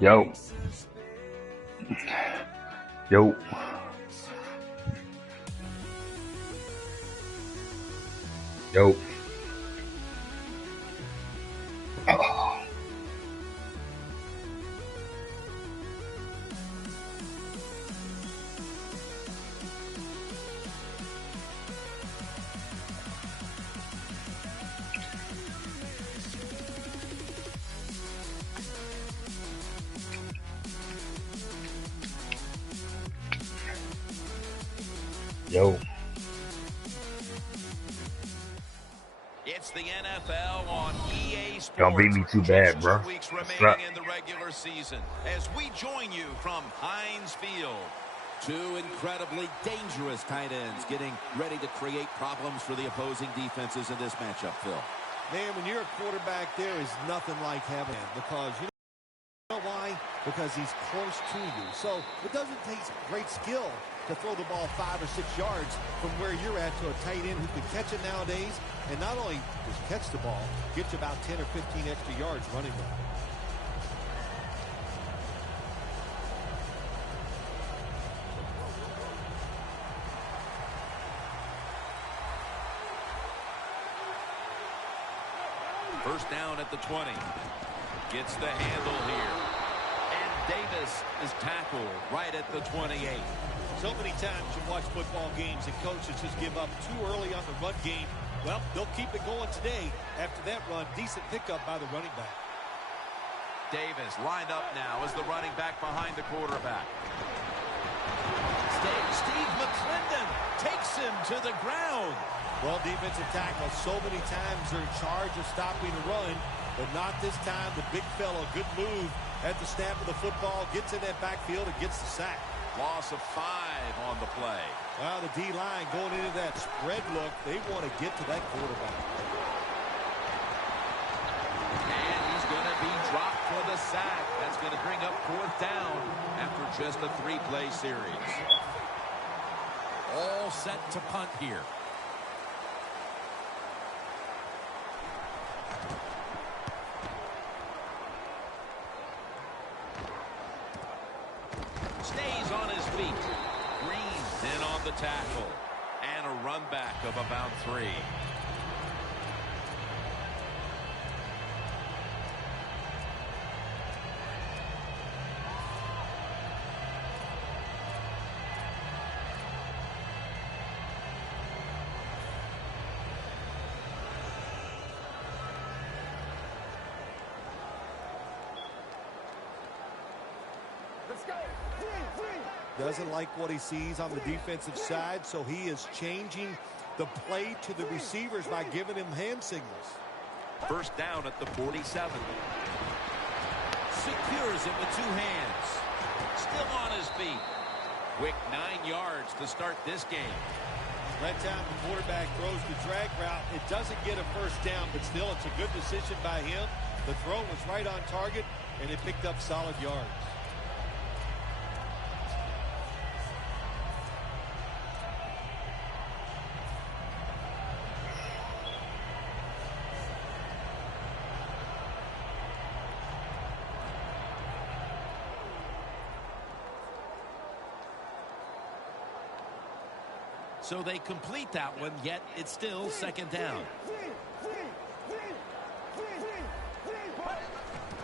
Yo. Yo. Yo. Yo. It's the NFL on EA Sports. Don't beat me too bad, bro. Weeks What's remaining up? in the regular season as we join you from Heinz Field. Two incredibly dangerous tight ends getting ready to create problems for the opposing defenses in this matchup, Phil. Man, when you're a quarterback, there is nothing like having him because you know why? Because he's close to you. So it doesn't take great skill to throw the ball 5 or 6 yards from where you're at to a tight end who can catch it nowadays. And not only just catch the ball, get you about 10 or 15 extra yards running with it. First down at the 20. Gets the handle here. And Davis is tackled right at the 28. So many times you watch football games and coaches just give up too early on the run game. Well, they'll keep it going today. After that run, decent pickup by the running back. Davis lined up now as the running back behind the quarterback. Steve McClendon takes him to the ground. Well, defensive tackle, so many times they're in charge of stopping a run, but not this time. The big fellow, good move at the snap of the football, gets in that backfield and gets the sack. Loss of 5 on the play. Well, the D-line going into that spread look, they want to get to that quarterback. And he's going to be dropped for the sack. That's going to bring up 4th down after just a 3-play series. All set to punt here. Stays on his feet. Green in on the tackle. And a run back of about 3. Doesn't like what he sees on the defensive side, so he is changing the play to the receivers by giving him hand signals. First down at the 47. Secures it with 2 hands. Still on his feet. Quick 9 yards to start this game. That time the quarterback throws the drag route. It doesn't get a first down, but still it's a good decision by him. The throw was right on target, and it picked up solid yards. So they complete that one, yet it's still 2nd down.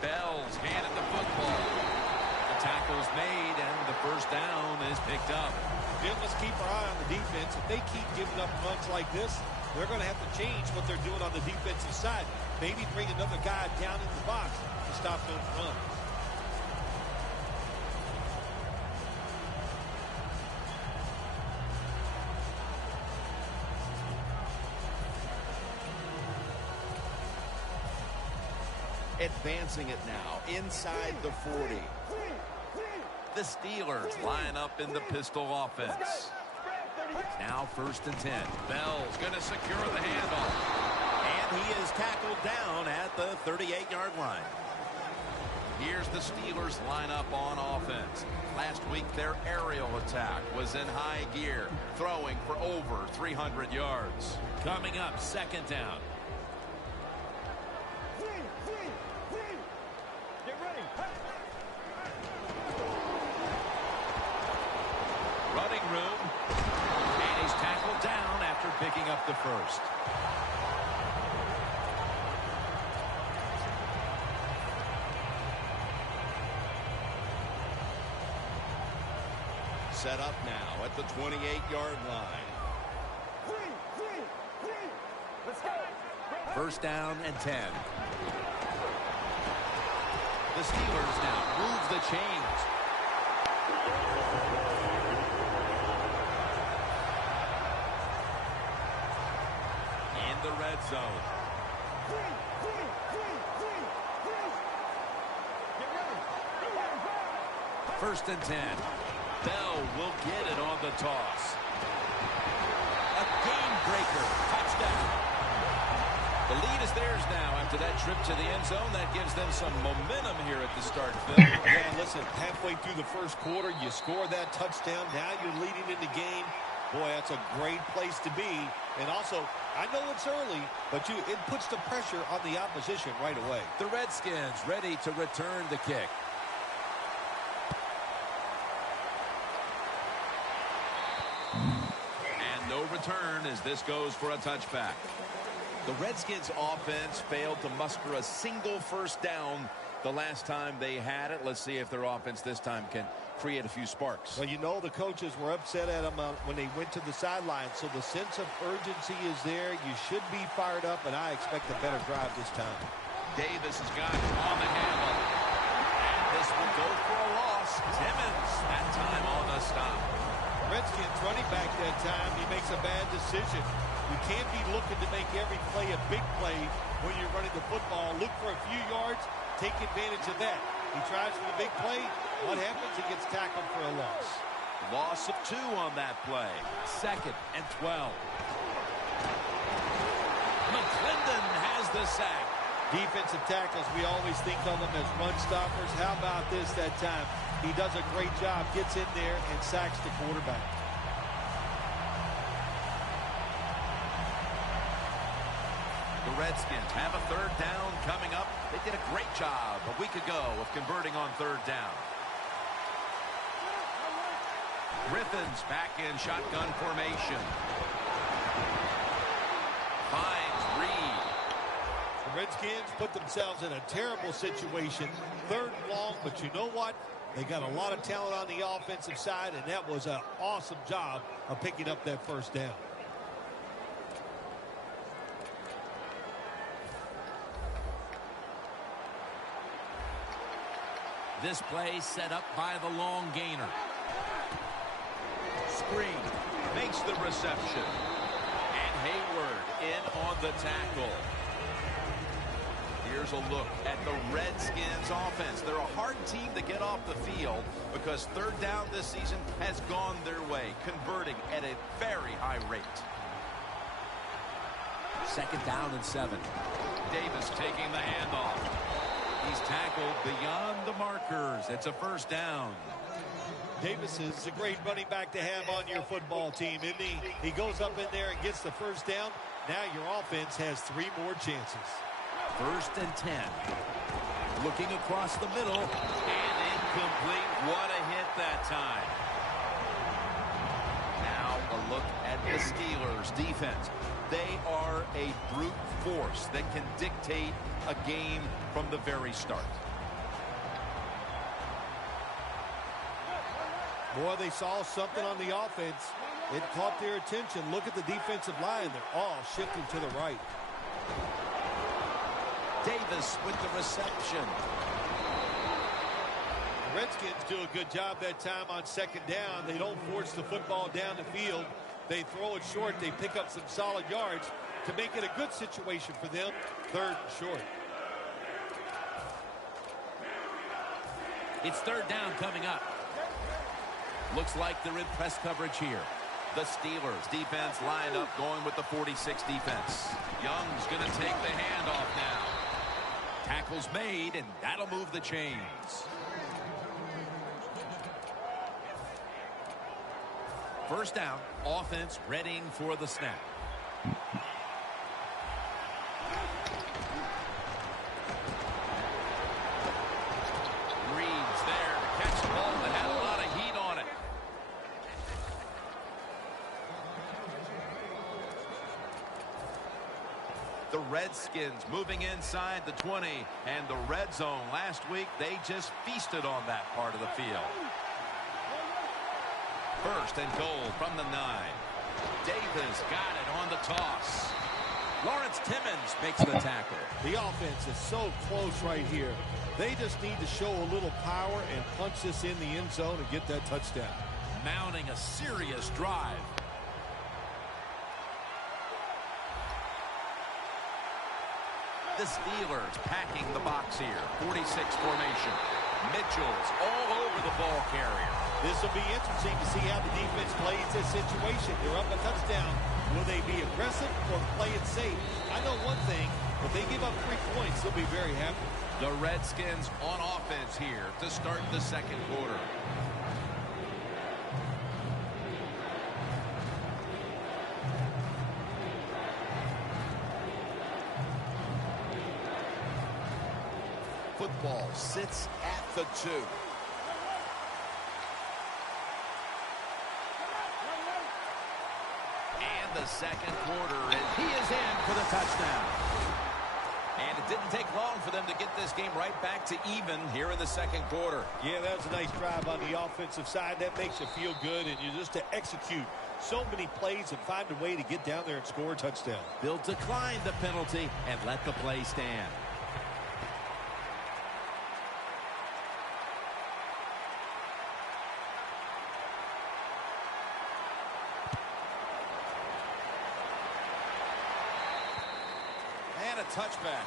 Bell's handed the football. The tackle's made, and the first down is picked up. Jim, let's keep our eye on the defense. If they keep giving up runs like this, they're going to have to change what they're doing on the defensive side. Maybe bring another guy down in the box to stop those runs. Advancing it now inside the 40. The Steelers line up in the pistol offense. Now 1st and 10. Bell's going to secure the handoff. And he is tackled down at the 38-yard line. Here's the Steelers lineup on offense. Last week their aerial attack was in high gear, throwing for over 300 yards. Coming up, 2nd down. Running room. And he's tackled down after picking up the first. Set up now at the 28-yard line. Let's go. First down and 10. The Steelers now move the chains. In the red zone. First and 10. Bell will get it on the toss. A game breaker. Touchdown. The lead is theirs now after that trip to the end zone. That gives them some momentum here at the start, Phil. Yeah, listen, halfway through the first quarter, you score that touchdown. Now you're leading in the game. Boy, that's a great place to be. And also, I know it's early, but it puts the pressure on the opposition right away. The Redskins ready to return the kick. And no return as this goes for a touchback. The Redskins offense failed to muster a single first down the last time they had it. Let's see if their offense this time can create a few sparks. Well, you know the coaches were upset at them when they went to the sideline, so the sense of urgency is there. You should be fired up, and I expect a better drive this time. Davis has got it on the handle. And this will go for a loss. Timmons that time on the stop. Redskins running back that time, he makes a bad decision. You can't be looking to make every play a big play when you're running the football. Look for a few yards, take advantage of that. He tries for the big play. What happens? He gets tackled for a loss. Loss of 2 on that play. Second and 12. McClendon has the sack. Defensive tackles, we always think of them as run stoppers. How about this that time? He does a great job, gets in there and sacks the quarterback. The Redskins have a third down coming up. They did a great job a week ago of converting on third down. Griffin's back in shotgun formation. Finds Reed. The Redskins put themselves in a terrible situation. Third and long, but you know what? They got a lot of talent on the offensive side, and that was an awesome job of picking up that first down. This play set up by the long gainer. Screen makes the reception. And Hayward in on the tackle. Here's a look at the Redskins offense. They're a hard team to get off the field because third down this season has gone their way, converting at a very high rate. Second down and 7. Davis taking the handoff. He's tackled beyond the markers. It's a first down. Davis is a great running back to have on your football team, isn't he? He goes up in there and gets the first down. Now your offense has 3 more chances. First and 10. Looking across the middle. And incomplete. What a hit that time. Now a look at the Steelers' defense. They are a brute force that can dictate a game from the very start. Boy, they saw something on the offense. It caught their attention. Look at the defensive line. They're all shifting to the right. Davis with the reception. The Redskins do a good job that time on second down. They don't force the football down the field. They throw it short. They pick up some solid yards to make it a good situation for them. Third and short. It's third down coming up. Looks like they're in press coverage here. The Steelers defense lined up going with the 46 defense. Young's going to take the handoff now. Tackle's made, and that'll move the chains. First down, offense readying for the snap. Reed's there to catch the ball that had a lot of heat on it. The Redskins moving inside the 20, and the red zone last week, they just feasted on that part of the field. First and goal from the 9. Davis got it on the toss. Lawrence Timmons makes the tackle. The offense is so close right here. They just need to show a little power and punch this in the end zone and get that touchdown. Mounting a serious drive. The Steelers packing the box here. 46 formation. Mitchell's all over the ball carrier. This will be interesting to see how the defense plays this situation. They're up a touchdown. Will they be aggressive or play it safe? I know one thing. If they give up 3 points, they'll be very happy. The Redskins on offense here to start the second quarter. Football sits at the 2. And the second quarter, and he is in for the touchdown. And it didn't take long for them to get this game right back to even here in the second quarter. Yeah, that was a nice drive on the offensive side. That makes you feel good, and you just to execute so many plays and find a way to get down there and score a touchdown. They'll decline the penalty and let the play stand. And a touchback.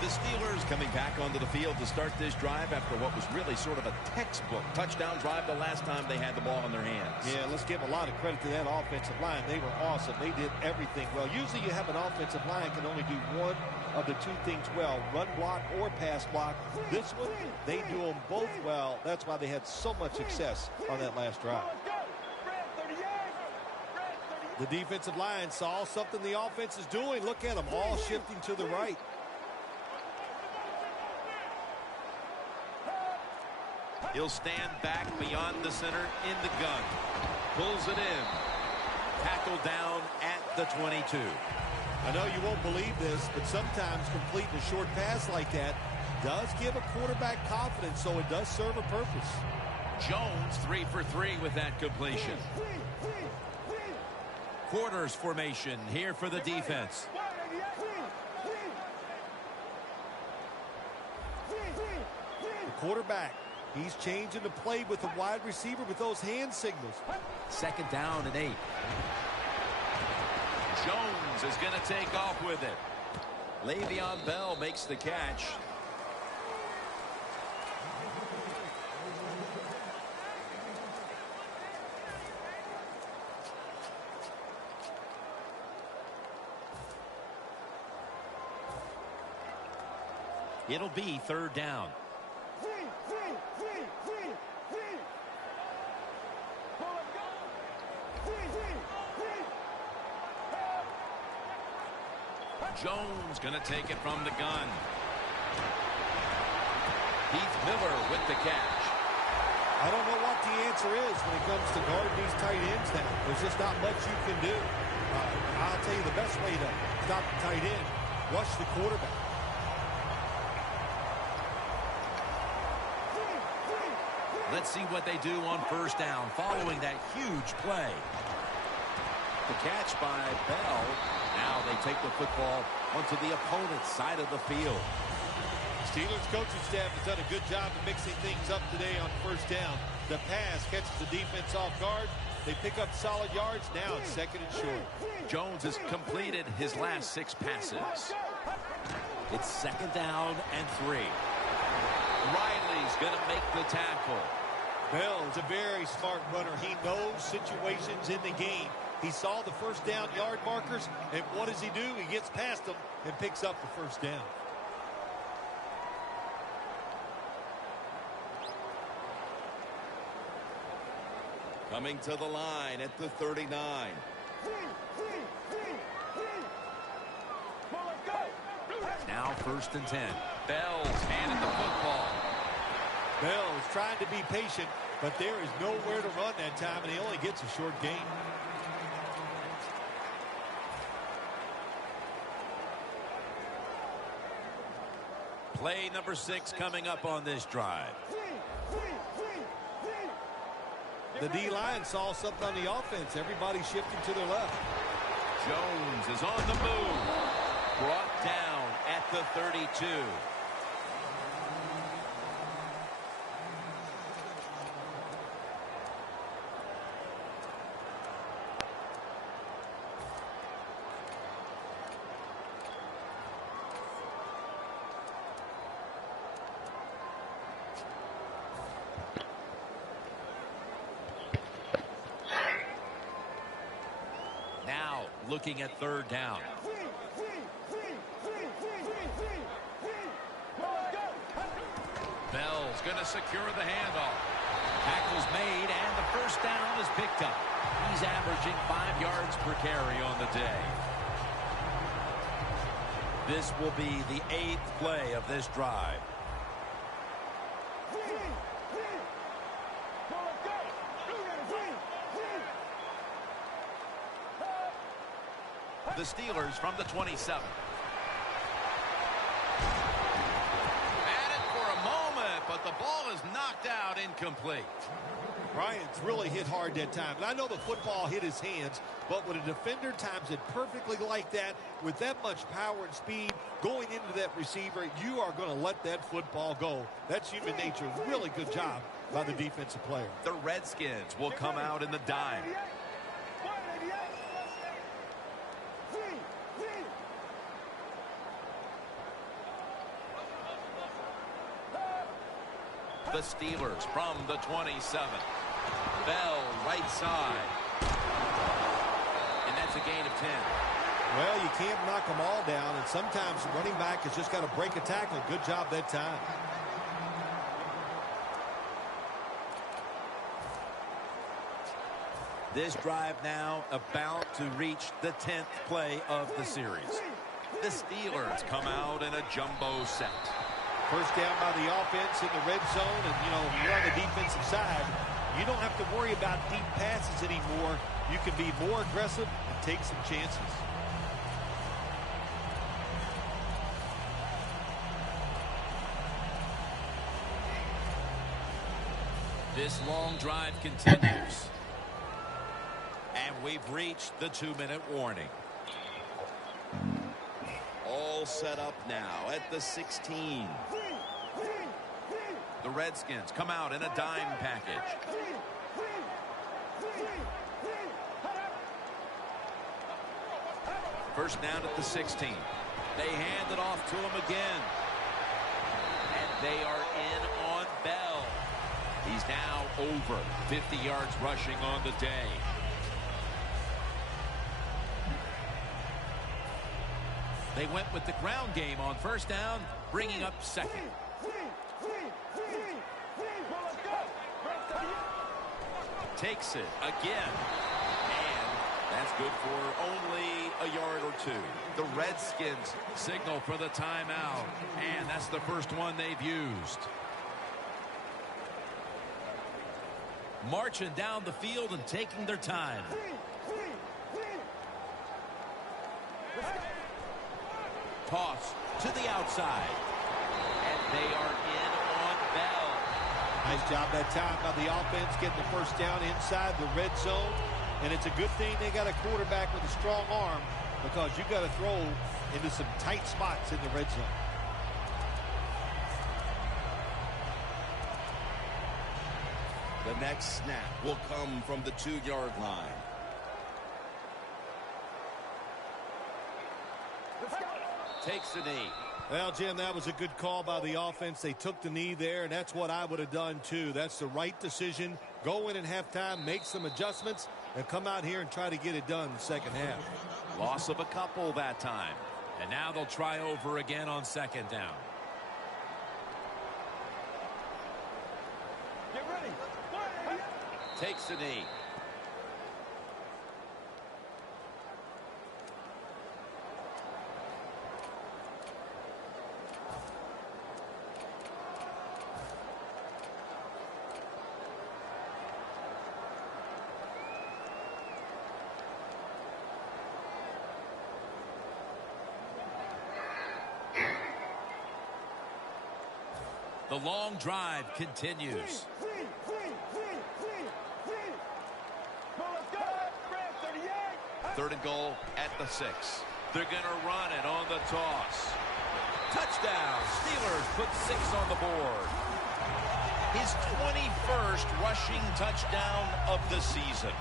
The Steelers coming back onto the field to start this drive after what was really sort of a textbook touchdown drive the last time they had the ball in their hands. Yeah, let's give a lot of credit to that offensive line. They were awesome. They did everything well. Usually you have an offensive line can only do one of the 2 things well, run block or pass block. This one, they do them both well. That's why they had so much success on that last drive. The defensive line saw something the offense is doing. Look at them all shifting to the right. He'll stand back beyond the center in the gun. Pulls it in. Tackled down at the 22. I know you won't believe this, but sometimes completing a short pass like that does give a quarterback confidence, so it does serve a purpose. Jones 3 for 3 with that completion. Quarters formation here for the defense. The quarterback, he's changing the play with the wide receiver with those hand signals. Second down and 8. Jones is going to take off with it. Le'Veon Bell makes the catch. It'll be third down. Jones going to take it from the gun. Heath Miller with the catch. I don't know what the answer is when it comes to guarding these tight ends now. There's just not much you can do. I'll tell you the best way to stop the tight end, rush the quarterback. Let's see what they do on first down following that huge play. The catch by Bell. Now they take the football onto the opponent's side of the field. Steelers coaching staff has done a good job of mixing things up today on first down. The pass catches the defense off guard. They pick up solid yards. Now it's second and short. Jones has completed his last 6 passes. It's second down and 3. Riley's going to make the tackle. Bell is a very smart runner. He knows situations in the game. He saw the first down yard markers, and what does he do? He gets past them and picks up the first down. Coming to the line at the 39. Now first and 10. Bell's handed the football. Bell is trying to be patient, but there is nowhere to run that time, and he only gets a short gain. Play number 6 coming up on this drive. The D-line saw something on the offense. Everybody shifting to their left. Jones is on the move. Brought down at the 32. Now looking at third down. Bell's going to secure the handoff. Tackle's made, and the first down is picked up. He's averaging 5 yards per carry on the day. This will be the 8th play of this drive. The Steelers from the 27. At it for a moment, but the ball is knocked out incomplete. Bryant's really hit hard that time. And I know the football hit his hands, but when a defender times it perfectly like that, with that much power and speed going into that receiver, you are going to let that football go. That's human nature. Really good job by the defensive player. The Redskins will come out in the dime. The Steelers from the 27. Bell right side. And that's a gain of 10. Well, you can't knock them all down, and sometimes running back has just got to break a tackle. Good job that time. This drive now about to reach the 10th play of the series. The Steelers come out in a jumbo set. First down by the offense in the red zone, and, you're on the defensive side. You don't have to worry about deep passes anymore. You can be more aggressive and take some chances. This long drive continues. And we've reached the 2-minute warning. All set up now at the 16. The Redskins come out in a dime package. First down at the 16. They hand it off to him again. And they are in on Bell. He's now over 50 yards rushing on the day. They went with the ground game on first down, bringing up second. Takes it again. And that's good for only a yard or two. The Redskins signal for the timeout. And that's the first one they've used. Marching down the field and taking their time. Toss to the outside. And they are in on Bell. Nice job that time by the offense getting the first down inside the red zone. And it's a good thing they got a quarterback with a strong arm, because you got to throw into some tight spots in the red zone. The next snap will come from the 2-yard line. Takes the knee. Well, Jim, that was a good call by the offense. They took the knee there, and that's what I would have done too. That's the right decision. Go in at halftime, make some adjustments, and come out here and try to get it done in the second half. Loss of a couple that time. And now they'll try over again on second down. Get ready. Takes the knee. The long drive continues. Third and goal at the 6. They're going to run it on the toss. Touchdown. Steelers put 6 on the board. His 21st rushing touchdown of the season.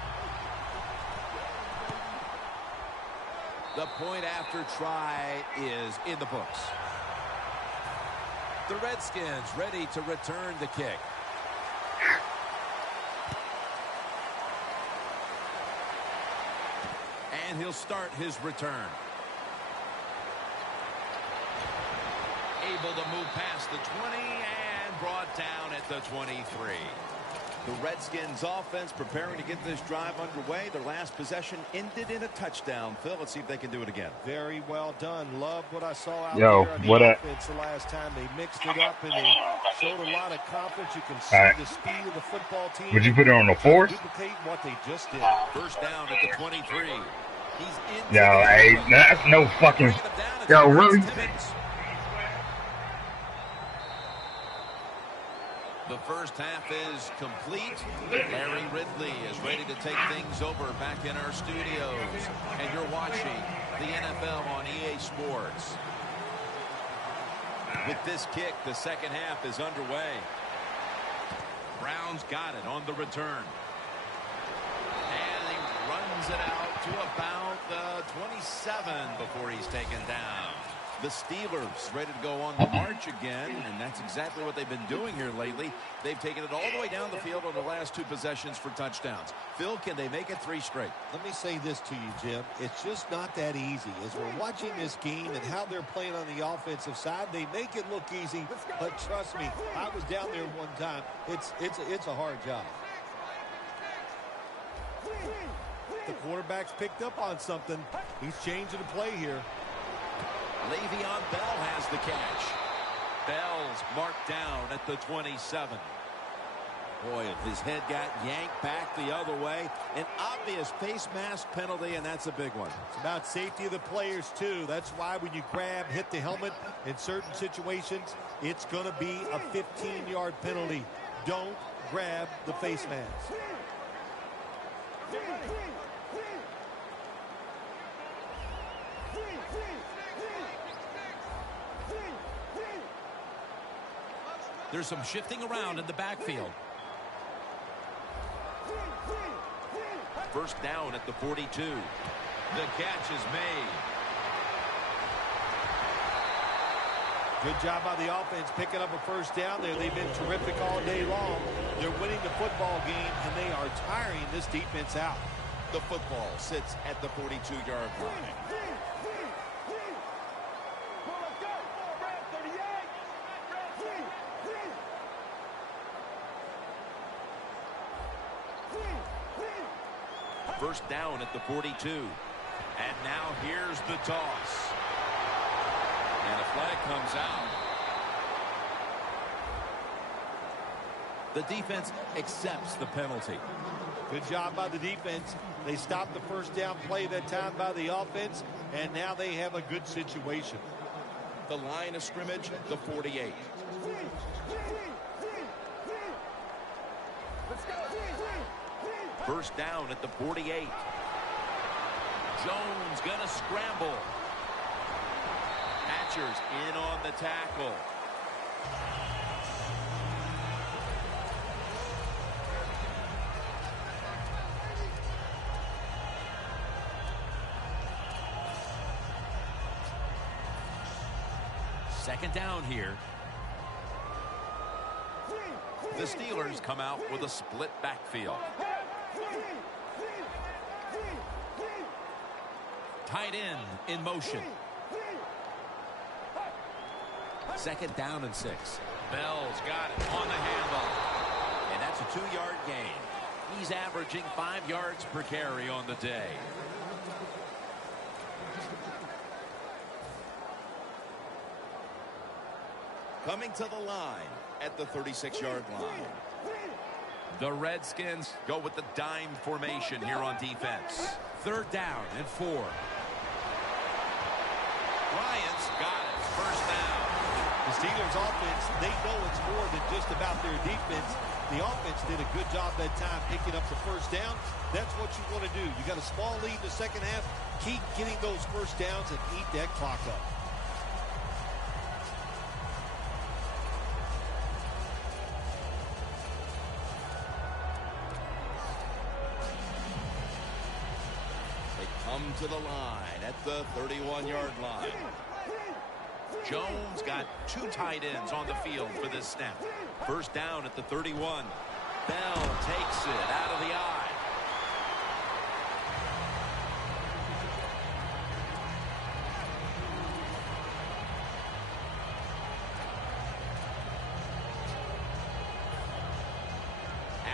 The point after try is in the books. The Redskins ready to return the kick. And he'll start his return. Able to move past the 20 and brought down at the 23. The Redskins offense preparing to get this drive underway. Their last possession ended in a touchdown. Phil, let's see if they can do it again. Very well done. Love what I saw out there on the offense the last time. They mixed it up and they showed a lot of confidence. You can see the speed of the football team. Would you put it on the 4th? Duplicate what they just did. First down at the 23. He's in. Yo, hey, that's no fucking. Yo, really? The first half is complete. Larry Ridley is ready to take things over back in our studios. And you're watching the NFL on EA Sports. With this kick, the second half is underway. Browns got it on the return. And he runs it out to about the 27 before he's taken down. The Steelers ready to go on the march again, and that's exactly what they've been doing here lately. They've taken it all the way down the field on the last 2 possessions for touchdowns. Phil, can they make it 3 straight? Let me say this to you, Jim. It's just not that easy. As we're watching this game and how they're playing on the offensive side, they make it look easy, but trust me, I was down there one time. It's a hard job. The quarterback's picked up on something. He's changing the play here. Le'Veon Bell has the catch. Bell's marked down at the 27. Boy, if his head got yanked back the other way, an obvious face mask penalty, and that's a big one. It's about safety of the players, too. That's why when you grab, hit the helmet in certain situations, it's going to be a 15-yard penalty. Don't grab the face mask. There's some shifting around in the backfield. First down at the 42. The catch is made. Good job by the offense picking up a first down there. They've been terrific all day long. They're winning the football game, and they are tiring this defense out. The football sits at the 42-yard line. First down at the 42. And now here's the toss. And a flag comes out. The defense accepts the penalty. Good job by the defense. They stopped the first down play that time by the offense, and now they have a good situation. The line of scrimmage, the 48. First down at the 48. Jones gonna scramble. Hatcher's in on the tackle. Second down here. The Steelers come out with a split backfield. Tight end in motion. Second down and 6. Bell's got it on the handle. And that's a 2-yard gain. He's averaging 5 yards per carry on the day. Coming to the line at the 36-yard line. The Redskins go with the dime formation here on defense. Third down and 4. Bryant's got it. First down. The Steelers offense, they know it's more than just about their defense. The offense did a good job that time picking up the first down. That's what you want to do. You got a small lead in the second half. Keep getting those first downs and eat that clock up. They come to the line at the 31-yard line. Jones got 2 tight ends on the field for this snap. First down at the 31. Bell takes it out of the eye.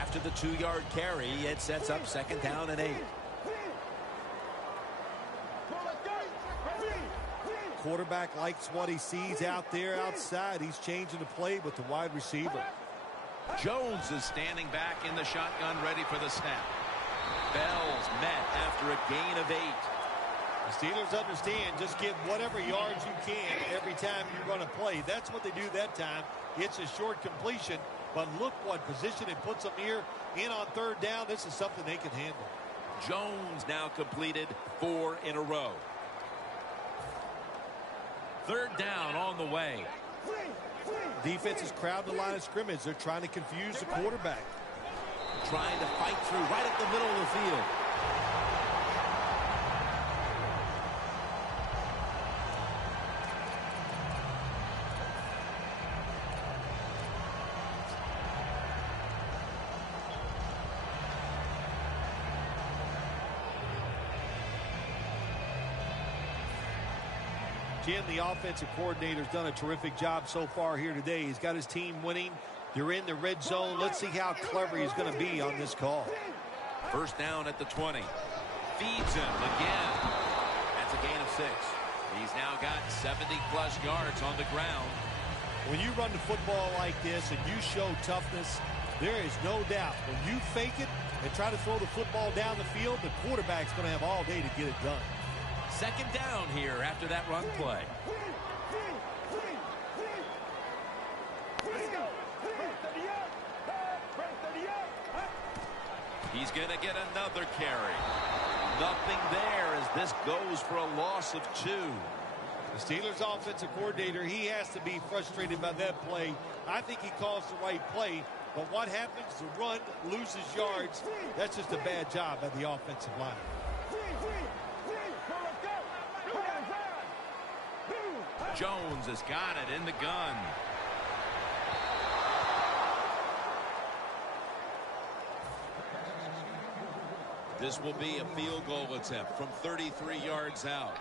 After the 2-yard carry, it sets up second down and 8. Quarterback likes what he sees out there outside. He's changing the play with the wide receiver. Jones is standing back in the shotgun, ready for the snap. Bell's met after a gain of 8. The Steelers understand just get whatever yards you can every time you run a play. That's what they do that time. It's a short completion, but look what position it puts them here in on third down. This is something they can handle. Jones now completed 4 in a row. Third down on the way. Defense is crowding the line of scrimmage. They're trying to confuse the quarterback. Trying to fight through right at the middle of the field. Jim, the offensive coordinator, has done a terrific job so far here today. He's got his team winning. They're in the red zone. Let's see how clever he's going to be on this call. First down at the 20. Feeds him again. That's a gain of 6. He's now got 70-plus yards on the ground. When you run the football like this and you show toughness, there is no doubt when you fake it and try to throw the football down the field, the quarterback's going to have all day to get it done. Second down here after that run play. He's going to get another carry. Nothing there as this goes for a loss of 2. The Steelers offensive coordinator, he has to be frustrated by that play. I think he calls the right play, but what happens? The run loses yards. That's just a bad job by the offensive line. Jones has got it in the gun. This will be a field goal attempt from 33 yards out.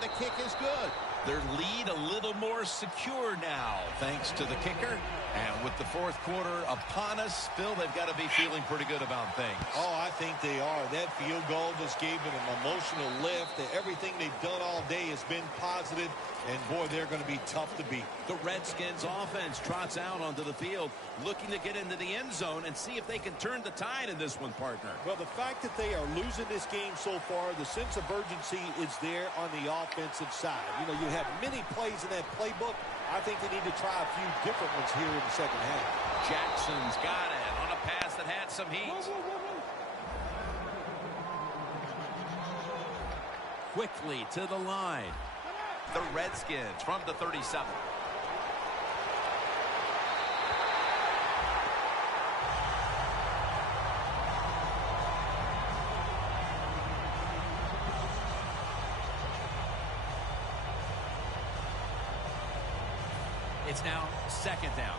The kick is good. Their lead a little more secure now, thanks to the kicker. And with the fourth quarter upon us, Phil, they've got to be feeling pretty good about things. Oh, I think they are. That field goal just gave it an emotional lift. Everything they've done all day has been positive, and boy, they're going to be tough to beat. The Redskins offense trots out onto the field, looking to get into the end zone and see if they can turn the tide in this one, partner. Well, the fact that they are losing this game so far, the sense of urgency is there on the offensive side. You know, you have many plays in that playbook. I think they need to try a few different ones here in the second half. Jackson's got it on a pass that had some heat. Quickly to the line. The Redskins from the 37. It's now second down.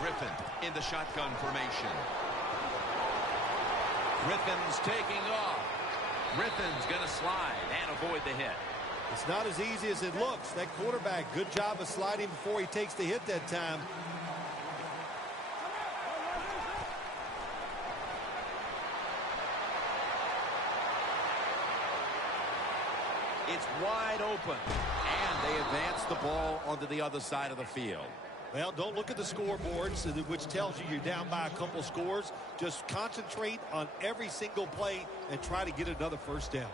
Griffin in the shotgun formation. Griffin's taking off. Griffin's going to slide and avoid the hit. It's not as easy as it looks. That quarterback, good job of sliding before he takes the hit that time. It's wide open, and they advance the ball onto the other side of the field. Well, don't look at the scoreboards, which tells you you're down by a couple scores. Just concentrate on every single play and try to get another first down.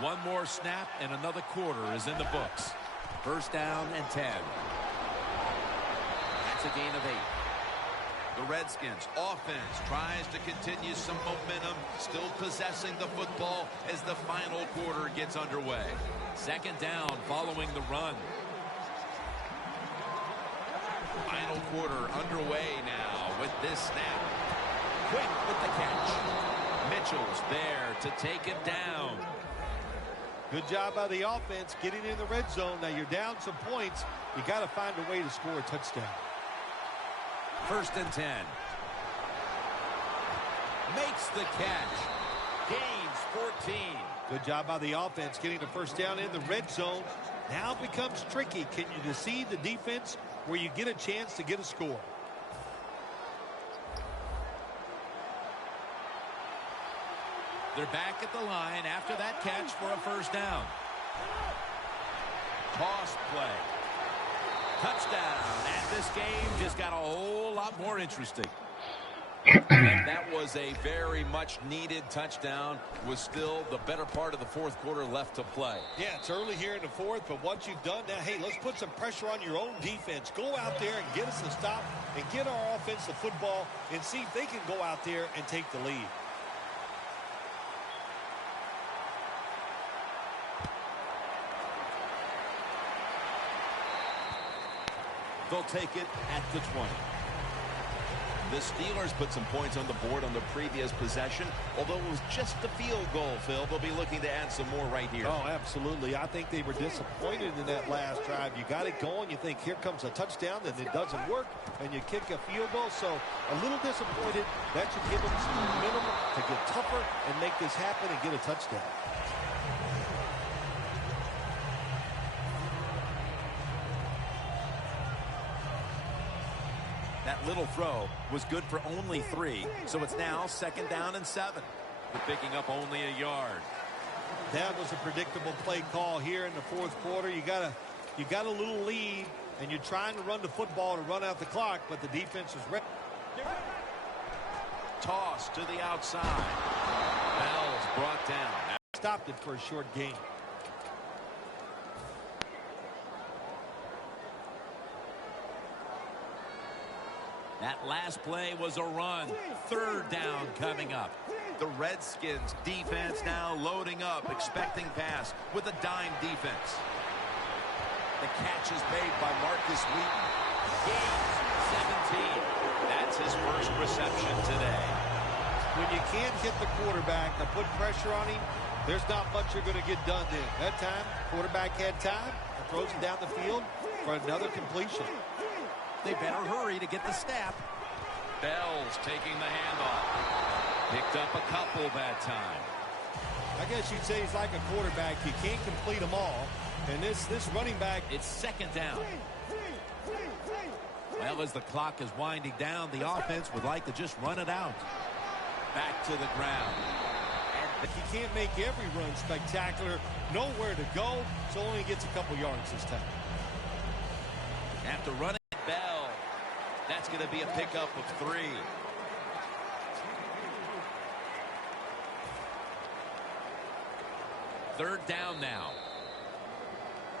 One more snap and another quarter is in the books. First down and 10. That's a gain of 8. The Redskins offense tries to continue some momentum, still possessing the football as the final quarter gets underway. Second down following the run. Final quarter underway now with this snap. Quick with the catch. Mitchell's there to take him down. Good job by the offense getting in the red zone. Now you're down some points. You got to find a way to score a touchdown. First and 10. Makes the catch. Gains 14. Good job by the offense getting the first down in the red zone. Now it becomes tricky. Can you deceive the defense where you get a chance to get a score? They're back at the line after that catch for a first down. Toss play. Touchdown. And this game just got a whole lot more interesting. And that was a very much needed touchdown with still the better part of the fourth quarter left to play. Yeah, it's early here in the fourth, but what you've done now, hey, let's put some pressure on your own defense. Go out there and get us a stop and get our offense the football and see if they can go out there and take the lead. They'll take it at the 20. The Steelers put some points on the board on the previous possession. Although it was just a field goal, Phil, they'll be looking to add some more right here. Oh, absolutely. I think they were disappointed in that last drive. You got it going. You think here comes a touchdown, then it doesn't work, and you kick a field goal. So a little disappointed. That should give them some momentum to get tougher and make this happen and get a touchdown. That little throw was good for only 3, so it's now second down and 7. They're picking up only a yard. That was a predictable play call here in the fourth quarter. You got a little lead, and you're trying to run the football to run out the clock, but the defense is ready. Toss to the outside. Bell's brought down. Stopped it for a short gain. That last play was a run. Third down coming up. The Redskins defense now loading up, expecting pass with a dime defense. The catch is made by Marcus Wheaton. Gains 17. That's his first reception today. When you can't hit the quarterback and put pressure on him, there's not much you're going to get done then. That time, quarterback had time and throws it down the field for another completion. They better hurry to get the snap. Bell's taking the handoff. Picked up a couple that time. I guess you'd say he's like a quarterback. You can't complete them all. And this running back, it's second down. Well, as the clock is winding down, the offense would like to just run it out. Back to the ground. But he can't make every run spectacular. Nowhere to go, so only gets a couple yards this time. After running Bell, that's going to be a pickup of 3. Third down now.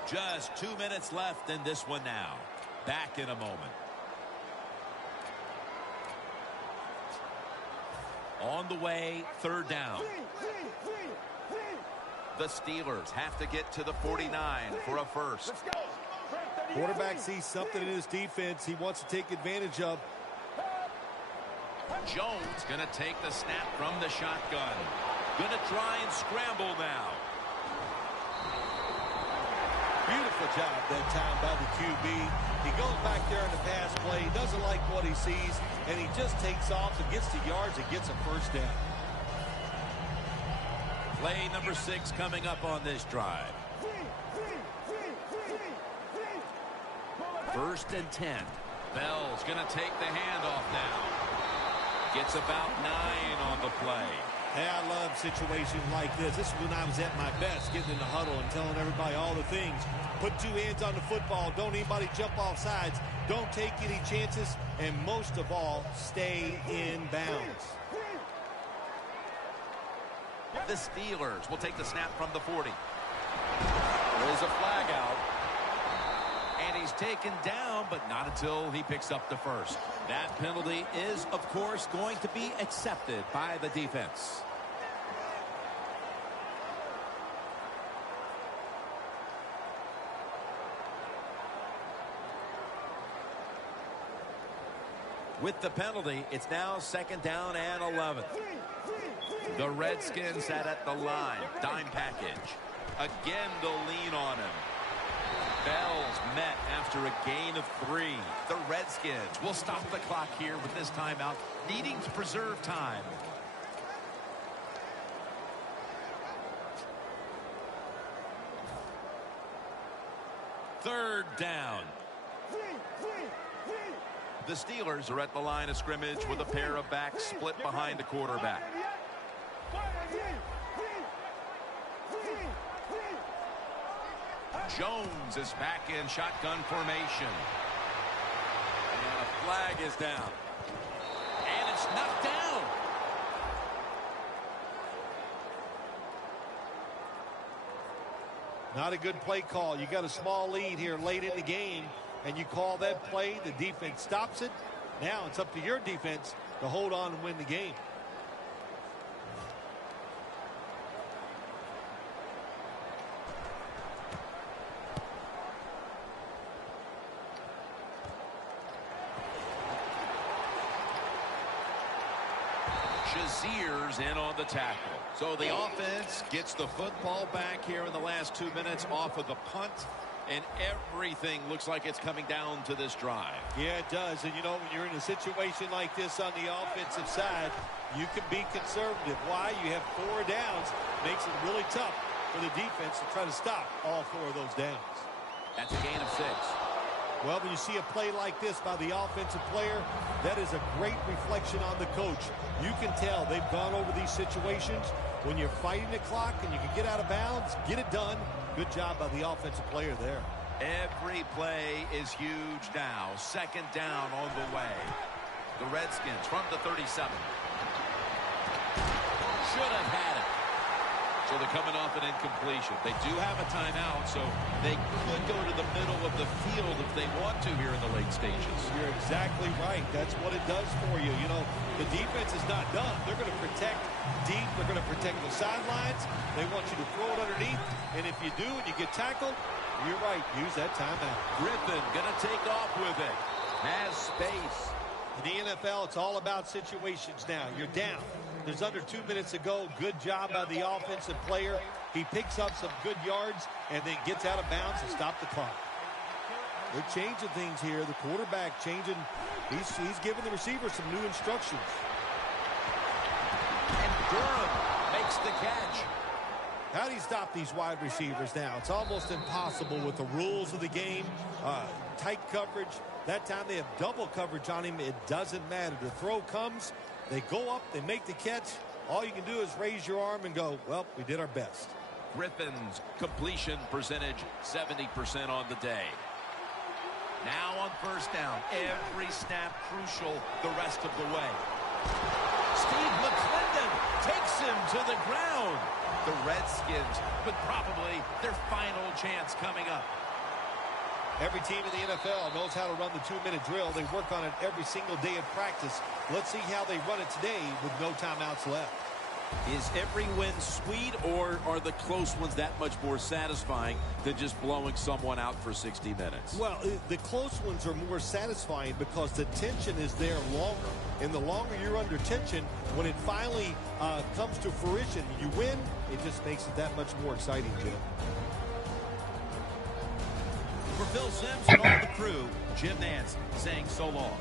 Just 2 minutes left in this one now. Back in a moment. On the way, third down. The Steelers have to get to the 49 for a first. Quarterback sees something in his defense he wants to take advantage of. Jones going to take the snap from the shotgun. Going to try and scramble now. Beautiful job that time by the QB. He goes back there in the pass play. He doesn't like what he sees, and he just takes off and gets the yards and gets a first down. Play number 6 coming up on this drive. First and 10. Bell's going to take the handoff now. Gets about 9 on the play. Yeah, I love situations like this. This is when I was at my best, getting in the huddle and telling everybody all the things. Put two hands on the football. Don't anybody jump off sides. Don't take any chances. And most of all, stay in bounds. The Steelers will take the snap from the 40. There's a flag out. And he's taken down, but not until he picks up the first. That penalty is, of course, going to be accepted by the defense. With the penalty, it's now 2nd down and 11. The Redskins sat at the line. Dime package. Again, they'll lean on him. Bell's met after a gain of 3. The Redskins will stop the clock here with this timeout, needing to preserve time. Third down. The Steelers are at the line of scrimmage with a pair of backs split behind the quarterback. Jones is back in shotgun formation. And a flag is down. And it's knocked down. Not a good play call. You got a small lead here late in the game, and you call that play. The defense stops it. Now it's up to your defense to hold on and win the game. Shazier's in on the tackle. So the offense gets the football back here in the last 2 minutes off of the punt. And everything looks like it's coming down to this drive. Yeah, it does. And, you know, when you're in a situation like this on the offensive side, you can be conservative. Why? You have 4 downs. Makes it really tough for the defense to try to stop all 4 of those downs. That's a gain of 6. Well, when you see a play like this by the offensive player, that is a great reflection on the coach. You can tell they've gone over these situations. When you're fighting the clock and you can get out of bounds, get it done. Good job by the offensive player there. Every play is huge now. 2nd down on the way. The Redskins from the 37. Should have had it. So they're coming off an incompletion. They do have a timeout, so they could go to the middle of the field if they want to here in the late stages. You're exactly right. That's what it does for you. You know, the defense is not done. They're going to protect deep. They're going to protect the sidelines. They want you to throw it underneath. And if you do and you get tackled, you're right. Use that timeout. Griffin going to take off with it. Has space. In the NFL, it's all about situations now. You're down. There's under 2 minutes to go. Good job by the offensive player. He picks up some good yards and then gets out of bounds and stop the clock. They're changing things here. The quarterback changing. He's giving the receiver some new instructions. And Durham makes the catch. How do you stop these wide receivers now? It's almost impossible with the rules of the game. Tight coverage. That time they have double coverage on him. It doesn't matter. The throw comes. They go up. They make the catch. All you can do is raise your arm and go, well, we did our best. Griffin's completion percentage 70% on the day. Now on 1st down. Every snap crucial the rest of the way. Steve McClendon takes him to the ground. The Redskins with probably their final chance coming up. Every team in the NFL knows how to run the 2-minute drill. They work on it every single day in practice. Let's see how they run it today with no timeouts left. Is every win sweet, or are the close ones that much more satisfying than just blowing someone out for 60 minutes? Well, the close ones are more satisfying because the tension is there longer. And the longer you're under tension, when it finally comes to fruition, you win, it just makes it that much more exciting, Jim. For Phil Simms and all the crew, Jim Nance saying so long.